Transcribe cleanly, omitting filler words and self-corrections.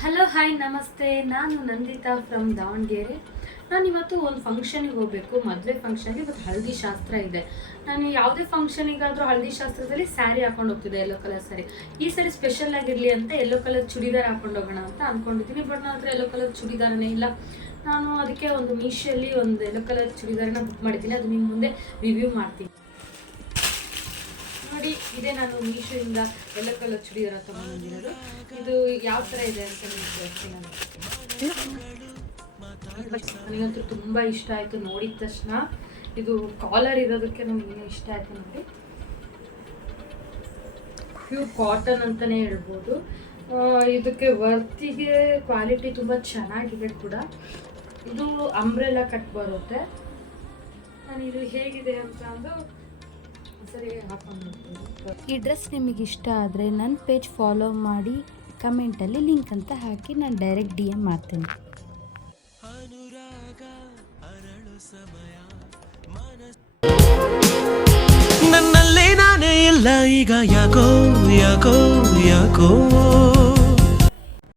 Hello hi ನಮಸ್ತೆ. ನಾನು Nandita from Davanagere. ನಾನು ಇವತ್ತು ಒಂದು ಫಂಕ್ಷನಿಗೆ ಹೋಗಬೇಕು, ಮದುವೆ ಫಂಕ್ಷನ್ಗೆ. ಇವತ್ತು ಹಳದಿ ಶಾಸ್ತ್ರ ಇದೆ. ನಾನು ಯಾವುದೇ ಫಂಕ್ಷನಿಗಾದರೂ ಹಳದಿ ಶಾಸ್ತ್ರದಲ್ಲಿ ಸ್ಯಾರಿ ಹಾಕೊಂಡು ಹೋಗ್ತಿದ್ದೆ, ಯೆಲ್ಲೋ ಕಲರ್ ಸ್ಯಾರಿ. ಈ ಸರಿ ಸ್ಪೆಷಲ್ ಆಗಿರಲಿ ಅಂತ ಯೆಲ್ಲೋ ಕಲರ್ ಚೂಡಿದಾರ್ ಹಾಕೊಂಡು ಹೋಗೋಣ ಅಂತ ಅಂದ್ಕೊಂಡಿದ್ದೀನಿ. ಬಟ್ ನನ್ನ ಹತ್ರ ಯೆಲ್ಲೋ ಕಲರ್ ಚೂಡಿದಾರನೇ ಇಲ್ಲ. ನಾನು ಅದಕ್ಕೆ ಒಂದು ಮೀಶೋಲ್ಲಿ ಒಂದು ಯೆಲ್ಲೋ ಕಲರ್ ಚೂಡಿದಾರನ್ನ ಬುಕ್ ಮಾಡಿದ್ದೀನಿ. ಅದು ನಿಮ್ಮ ಮುಂದೆ ರಿವ್ಯೂ ಮಾಡ್ತೀನಿ ನೋಡಿ. ಇದೇ ನಾನು ಮೀಶೋಯಿಂದ ಯೆಲ್ಲೋ ಕಲರ್ ಚೂಡಿದಾರ ತೊಗೊಂಡಿರೋದು. ಇದು ಯಾವ ಥರ ಇದೆ ಅಂತ ನಿಮಗೆ ತೋರಿಸ್ತೀನಿ. ನನಗಂತೂ ತುಂಬ ಇಷ್ಟ ಆಯಿತು ನೋಡಿದ ತಕ್ಷಣ. ಇದು ಕಾಲರ್ ಇರೋದಕ್ಕೆ ನನಗೆ ಇನ್ನೂ ಇಷ್ಟ ಆಯಿತು ನೋಡಿ. ಪ್ಯೂರ್ ಕಾಟನ್ ಅಂತಲೇ ಹೇಳ್ಬೋದು. ಇದಕ್ಕೆ ವರ್ತಿಗೆ ಕ್ವಾಲಿಟಿ ತುಂಬ ಚೆನ್ನಾಗಿದೆ ಕೂಡ. ಇದು ಅಂಬ್ರೆಲಾ ಕಟ್ ಬರುತ್ತೆ. ನಾನು ಇದು ಹೇಗಿದೆ ಅಂತ ಅಂದು ಸರಿ ಹಾಕೊಂಡು. ಈ ಡ್ರೆಸ್ ನಿಮಗೆ ಇಷ್ಟ ಆದರೆ ನನ್ನ ಪೇಜ್ ಫಾಲೋ ಮಾಡಿ, ಕಮೆಂಟಲ್ಲಿ ಲಿಂಕ್ ಅಂತ ಹಾಕಿ ನಾನು ಡೈರೆಕ್ಟ್ DM ಮಾಡ್ತೀನಿ. ನನ್ನಲ್ಲೇ ನಾನೇ ಇಲ್ಲ ಈಗ, ಯಾಕೋ ಯಾಕೋ ಯಾಕೋ